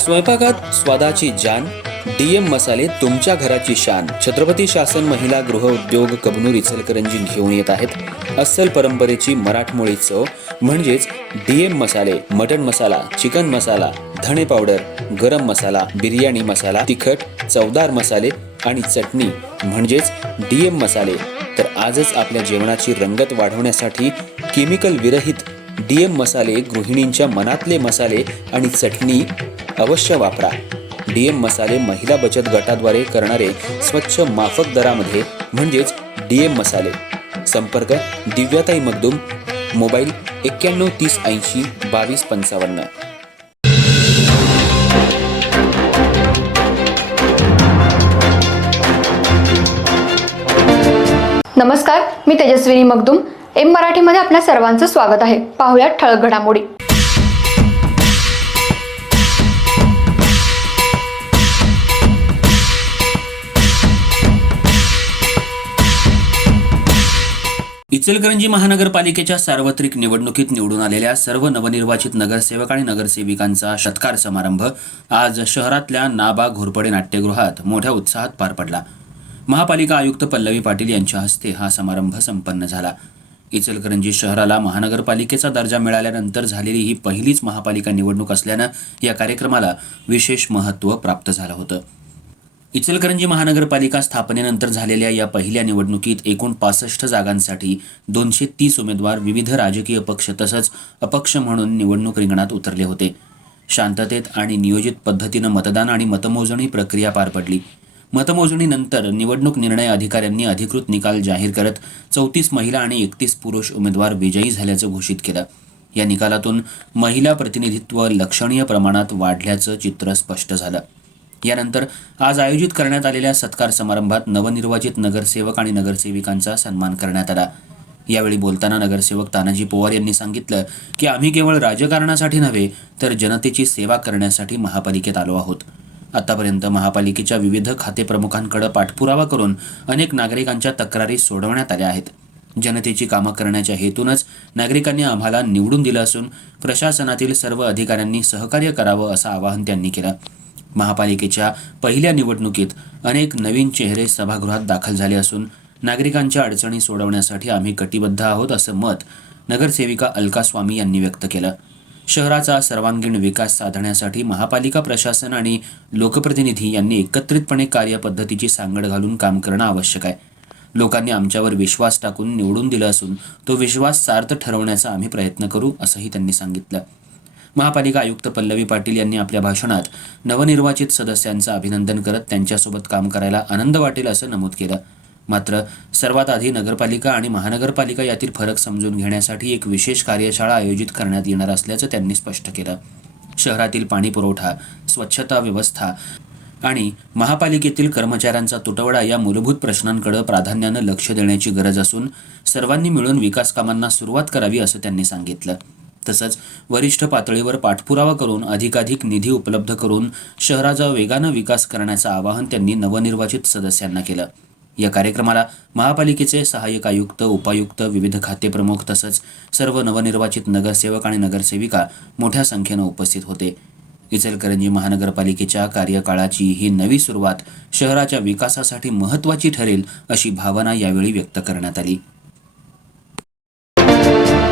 स्वयंपाकात स्वादाची जान, डीएम मसाले तुमच्या घराची शान. छत्रपती शासन महिला गृह उद्योग कबनूर इचलकरंजी घेऊन येत आहेत अस्सल परंपरेची मराठमोळी चव म्हणजेच डीएम मसाले. मटन मसाला, चिकन मसाला, धणे पावडर, गरम मसाला, बिर्याणी मसाला, तिखट चवदार मसाले आणि चटणी म्हणजेच डीएम मसाले. तर आजच आपल्या जेवणाची रंगत वाढवण्यासाठी केमिकल विरहित डीएम मसाले, गृहिणींच्या मनातले मसाले आणि चटणी अवश्य वापरा. डीएम मसाले महिला बचत गटाद्वारे करणारे स्वच्छ माफक दरामध्ये म्हणजेच डीएम मसाले. संपर्क दिव्याताई मगदूम, मोबाईल 91 30 80 22 55. नमस्कार, मी तेजस्विनी मगदूम. एम मराठीमध्ये आपल्या सर्वांचं स्वागत आहे. पाहूयात ठळक घडामोडी. इचलकरंजी महानगरपालिकेच्या सार्वत्रिक निवडणुकीत निवडून आलेल्या सर्व नवनिर्वाचित नगरसेवक आणि नगरसेविकांचा सत्कार समारंभ आज शहरातल्या नाबा घोरपडे नाट्यगृहात मोठ्या उत्साहात पार पडला. महापालिका आयुक्त पल्लवी पाटील यांच्या हस्ते हा समारंभ संपन्न झाला. इचलकरंजी शहराला महानगरपालिकेचा दर्जा मिळाल्यानंतर झालेली ही पहिलीच महापालिका निवडणूक असल्यानं या कार्यक्रमाला विशेष महत्त्व प्राप्त झालं होतं. इचलकरंजी महानगरपालिका स्थापनेनंतर झालेल्या या पहिल्या निवडणुकीत एकूण 65 जागांसाठी 230 उमेदवार विविध राजकीय पक्ष तसंच अपक्ष म्हणून निवडणूक रिंगणात उतरले होते. शांततेत आणि नियोजित पद्धतीनं मतदान आणि मतमोजणी प्रक्रिया पार पडली. मतमोजणीनंतर निवडणूक निर्णय अधिकाऱ्यांनी अधिकृत निकाल जाहीर करत 34 महिला आणि 31 पुरुष उमेदवार विजयी झाल्याचं घोषित केलं. या निकालातून महिला प्रतिनिधित्व लक्षणीय प्रमाणात वाढल्याचं चित्र स्पष्ट झालं. यानंतर आज आयोजित करण्यात आलेल्या सत्कार समारंभात नवनिर्वाचित नगरसेवक आणि नगरसेविकांचा सन्मान करण्यात आला. यावेळी बोलताना नगरसेवक तानाजी पवार यांनी सांगितलं की आम्ही केवळ राजकारणासाठी नव्हे तर जनतेची सेवा करण्यासाठी महापालिकेत आलो आहोत. आतापर्यंत महापालिकेच्या विविध खातेप्रमुखांकडे पाठपुरावा करून अनेक नागरिकांच्या तक्रारी सोडवण्यात आल्या आहेत. जनतेची कामं करण्याच्या हेतूनच नागरिकांनी आम्हाला निवडून दिलं असून प्रशासनातील सर्व अधिकाऱ्यांनी सहकार्य करावं असं आवाहन त्यांनी केलं. महापालिकेच्या पहिल्या निवडणुकीत अनेक नवीन चेहरे सभागृहात दाखल झाले असून नागरिकांच्या अडचणी सोडवण्यासाठी आम्ही कटिबद्ध आहोत असं मत नगरसेविका अलका स्वामी यांनी व्यक्त केलं. शहराचा सर्वांगीण विकास साधण्यासाठी महापालिका प्रशासन आणि लोकप्रतिनिधी यांनी एकत्रितपणे कार्यपद्धतीची सांगड घालून काम करणं आवश्यक आहे. लोकांनी आमच्यावर विश्वास टाकून निवडून दिलं असून तो विश्वास सार्थ ठरवण्याचा आम्ही प्रयत्न करू असंही त्यांनी सांगितलं. महापालिका आयुक्त पल्लवी पाटील यांनी आपल्या भाषणात नवनिर्वाचित सदस्यांचं अभिनंदन करत त्यांच्यासोबत काम करायला आनंद वाटेल असं नमूद केलं. मात्र सर्वात आधी नगरपालिका आणि महानगरपालिका यातील फरक समजून घेण्यासाठी एक विशेष कार्यशाळा आयोजित करण्यात येणार असल्याचं त्यांनी स्पष्ट केलं. शहरातील पाणी पुरवठा, स्वच्छता व्यवस्था आणि महापालिकेतील कर्मचाऱ्यांचा तुटवडा या मूलभूत प्रश्नांकडे प्राधान्यानं लक्ष देण्याची गरज असून सर्वांनी मिळून विकास कामांना सुरुवात करावी असं त्यांनी सांगितलं. तसंच वरिष्ठ पातळीवर पाठपुरावा करून अधिकाधिक निधी उपलब्ध करून शहराचा वेगानं विकास करण्याचं आवाहन त्यांनी नवनिर्वाचित सदस्यांना केलं. या कार्यक्रमाला महापालिकेचे सहाय्यक आयुक्त, उपायुक्त, विविध खातेप्रमुख तसंच सर्व नवनिर्वाचित नगरसेवक आणि नगरसेविका मोठ्या संख्येनं उपस्थित होते. इचलकरंजी महानगरपालिकेच्या कार्यकाळाची ही नवी सुरुवात शहराच्या विकासासाठी महत्त्वाची ठरेल अशी भावना यावेळी व्यक्त करण्यात आली.